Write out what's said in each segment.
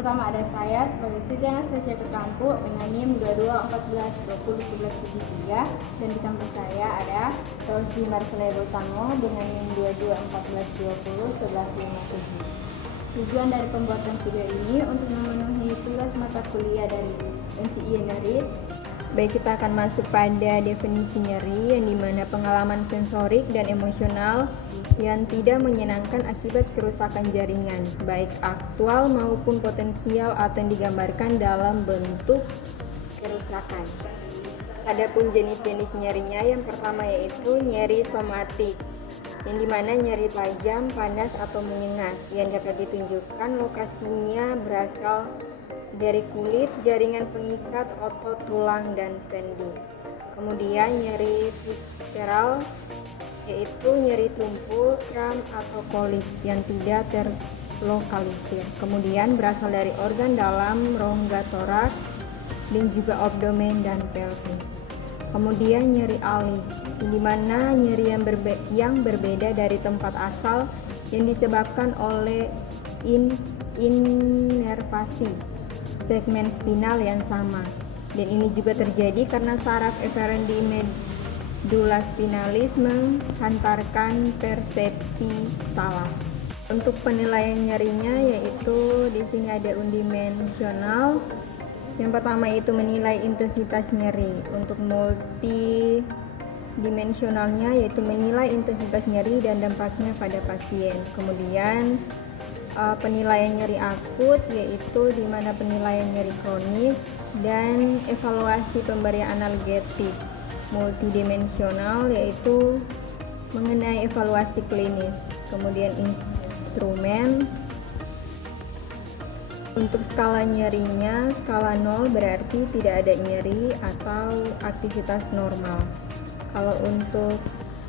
pertama ada saya sebagai Siti Anastasia Ketampu dengan NIM 2214201173, dan di samping saya ada Rosi Marcelea Botamo dengan NIM 2214201157. Tujuan dari pembuatan video ini untuk memenuhi tugas mata kuliah dari NCI Ngerit. Baik, kita akan masuk pada definisi nyeri, yang dimana pengalaman sensorik dan emosional yang tidak menyenangkan akibat kerusakan jaringan, baik aktual maupun potensial atau yang digambarkan dalam bentuk kerusakan. Adapun jenis-jenis nyerinya, yang pertama yaitu nyeri somatik, yang dimana nyeri tajam, panas atau menyengat, yang dapat ditunjukkan lokasinya berasal dari kulit, jaringan pengikat, otot, tulang, dan sendi. Kemudian nyeri visceral, yaitu nyeri tumpul, kram, atau kolik yang tidak terlokalisir. Kemudian berasal dari organ dalam, rongga toraks, dan juga abdomen dan pelvis. Kemudian nyeri alih, di mana nyeri yang berbeda dari tempat asal yang disebabkan oleh inervasi segmen spinal yang sama, dan ini juga terjadi karena saraf efferenti medulla spinalis menghantarkan persepsi salah. Untuk penilaian nyerinya, yaitu di sini ada unidimensional. Yang pertama itu menilai intensitas nyeri. Untuk multidimensionalnya yaitu menilai intensitas nyeri dan dampaknya pada pasien. Kemudian penilaian nyeri akut, yaitu di mana penilaian nyeri kronis dan evaluasi pemberian analgetik. Multidimensional yaitu mengenai evaluasi klinis. Kemudian instrumen. Untuk skala nyerinya, skala 0 berarti tidak ada nyeri atau aktivitas normal. Kalau untuk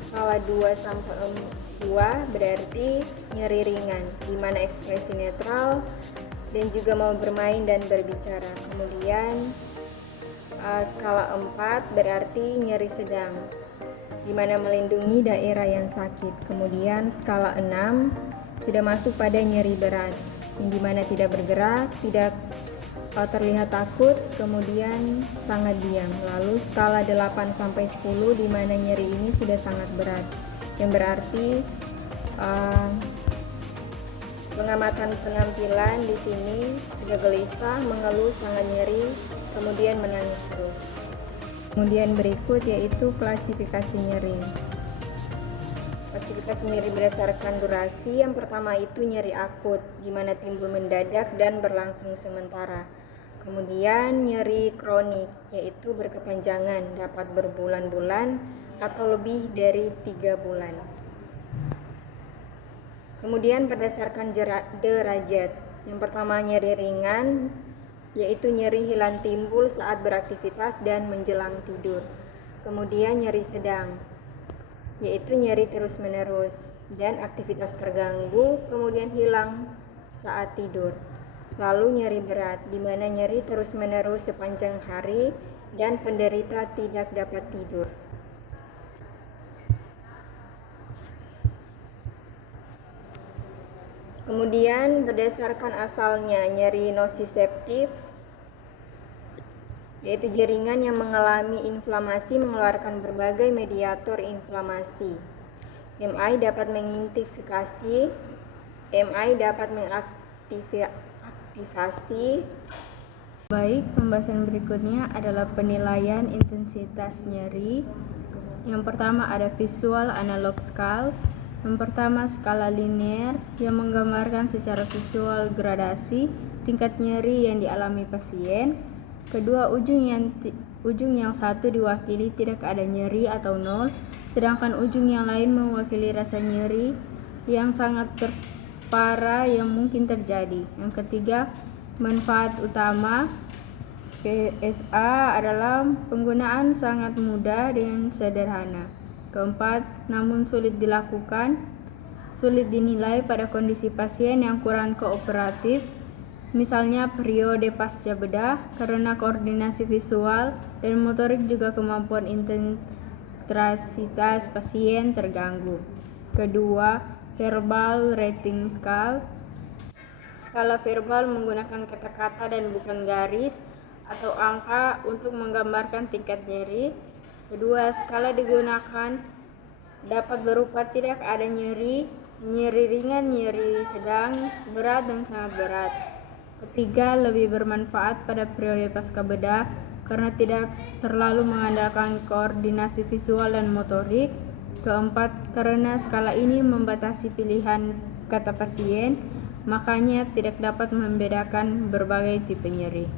skala 2 sampai 2 berarti nyeri ringan, di mana ekspresi netral dan juga mau bermain dan berbicara. Kemudian skala 4 berarti nyeri sedang, di mana melindungi daerah yang sakit. Kemudian skala 6 sudah masuk pada nyeri berat, yang dimana tidak bergerak, tidak terlihat takut, kemudian sangat diam. Lalu skala 8 sampai 10 di mana nyeri ini sudah sangat berat, yang berarti pengamatan penampilan di sini sudah gelisah, mengeluh, sangat nyeri, kemudian menangis terus. Kemudian berikut yaitu klasifikasi nyeri. Klasifikasi nyeri berdasarkan durasi. Yang pertama itu nyeri akut, di mana timbul mendadak dan berlangsung sementara. Kemudian nyeri kronik, yaitu berkepanjangan, dapat berbulan-bulan atau lebih dari 3 bulan. Kemudian berdasarkan derajat. Yang pertama nyeri ringan, yaitu nyeri hilang timbul saat beraktivitas dan menjelang tidur. Kemudian nyeri sedang, yaitu nyeri terus-menerus dan aktivitas terganggu, kemudian hilang saat tidur. Lalu nyeri berat, di mana nyeri terus-menerus sepanjang hari dan penderita tidak dapat tidur. Kemudian berdasarkan asalnya, nyeri nociceptif, yaitu jaringan yang mengalami inflamasi mengeluarkan berbagai mediator inflamasi. MI dapat mengaktifasi, Baik, pembahasan berikutnya adalah penilaian intensitas nyeri. Yang pertama ada visual analog scale. Yang pertama skala linear yang menggambarkan secara visual gradasi tingkat nyeri yang dialami pasien. Kedua, ujung yang satu diwakili tidak ada nyeri atau 0, sedangkan ujung yang lain mewakili rasa nyeri yang sangat parah yang mungkin terjadi. Yang ketiga, manfaat utama PSA adalah penggunaan sangat mudah dan sederhana. Keempat, namun sulit dinilai pada kondisi pasien yang kurang kooperatif, misalnya periode pasca bedah, karena koordinasi visual dan motorik juga kemampuan intensitas pasien terganggu. Kedua, verbal rating scale. Skala verbal menggunakan kata-kata dan bukan garis atau angka untuk menggambarkan tingkat nyeri. Kedua, skala digunakan dapat berupa tidak ada nyeri, nyeri ringan, nyeri sedang, berat, dan sangat berat. Ketiga, lebih bermanfaat pada periode pasca bedah karena tidak terlalu mengandalkan koordinasi visual dan motorik. Keempat, karena skala ini membatasi pilihan kata pasien, makanya tidak dapat membedakan berbagai tipe nyeri.